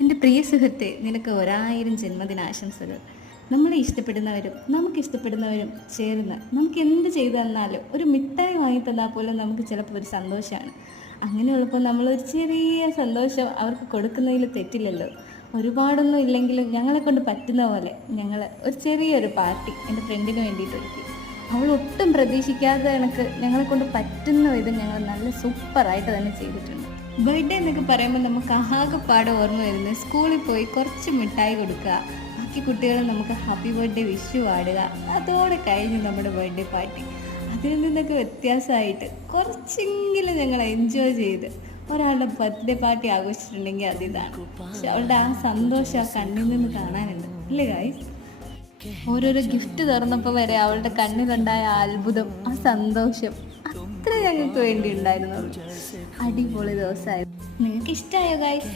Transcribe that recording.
എന്റെ പ്രിയ സുഹൃത്തെ നിനക്ക് ഒരായിരം ജന്മദിനാശംസകൾ. നമ്മളെ ഇഷ്ടപ്പെടുന്നവരും നമുക്ക് ഇഷ്ടപ്പെടുന്നവരും ചേർന്ന് നമുക്ക് എന്ത് ചെയ്തു തന്നാലും ഒരു മിഠായി വാങ്ങി തന്നാൽ പോലും നമുക്ക് ചിലപ്പോൾ ഒരു സന്തോഷമാണ്. അങ്ങനെയുള്ളപ്പോൾ നമ്മളൊരു ചെറിയ സന്തോഷം അവർക്ക് കൊടുക്കുന്നതിൽ തെറ്റില്ലല്ലോ. ഒരുപാടൊന്നും ഇല്ലെങ്കിലും ഞങ്ങളെ കൊണ്ട് പറ്റുന്ന പോലെ ഞങ്ങൾ ഒരു ചെറിയൊരു പാർട്ടി എന്റെ ഫ്രണ്ടിന് വേണ്ടിയിട്ട് ഒരുക്കി അവൾ ഒട്ടും പ്രതീക്ഷിക്കാതെ കണക്ക് ഞങ്ങളെ കൊണ്ട് പറ്റുന്ന വിധം ഞങ്ങൾ നല്ല സൂപ്പറായിട്ട് തന്നെ ചെയ്തിട്ടുണ്ട്. ബർത്ത്ഡേ എന്നൊക്കെ പറയുമ്പോൾ നമുക്ക് ആകെപ്പാടെ ഓർമ്മ വരുന്നത് സ്കൂളിൽ പോയി കുറച്ച് മിഠായി കൊടുക്കുക. ബാക്കി കുട്ടികൾ നമുക്ക് ഹാപ്പി ബർത്ത്ഡേ വിഷു പാടുക അതോടെ കഴിഞ്ഞു നമ്മുടെ ബർത്ത്ഡേ പാർട്ടി അതിൽ നിന്നൊക്കെ വ്യത്യാസമായിട്ട് കുറച്ചെങ്കിലും ഞങ്ങൾ എൻജോയ് ചെയ്ത് ഒരാളുടെ ബർത്ത്ഡേ പാർട്ടി ആഘോഷിച്ചിട്ടുണ്ടെങ്കിൽ അതിതാണ് പക്ഷെ അവളുടെ ആ സന്തോഷം ആ കണ്ണിൽ നിന്ന് കാണാനുണ്ട്. ഇല്ലേ ഗായ്സ് ഓരോരോ ഗിഫ്റ്റ് തുറന്നപ്പോൾ വരെ അവളുടെ കണ്ണിലുണ്ടായ അത്ഭുതം ആ സന്തോഷം. അത്ര ഞങ്ങൾക്ക് വേണ്ടി ഉണ്ടായിരുന്നു അടിപൊളി ദിവസമായിരുന്നു. നിങ്ങൾക്ക് ഇഷ്ടമായോ ഗായ്സ്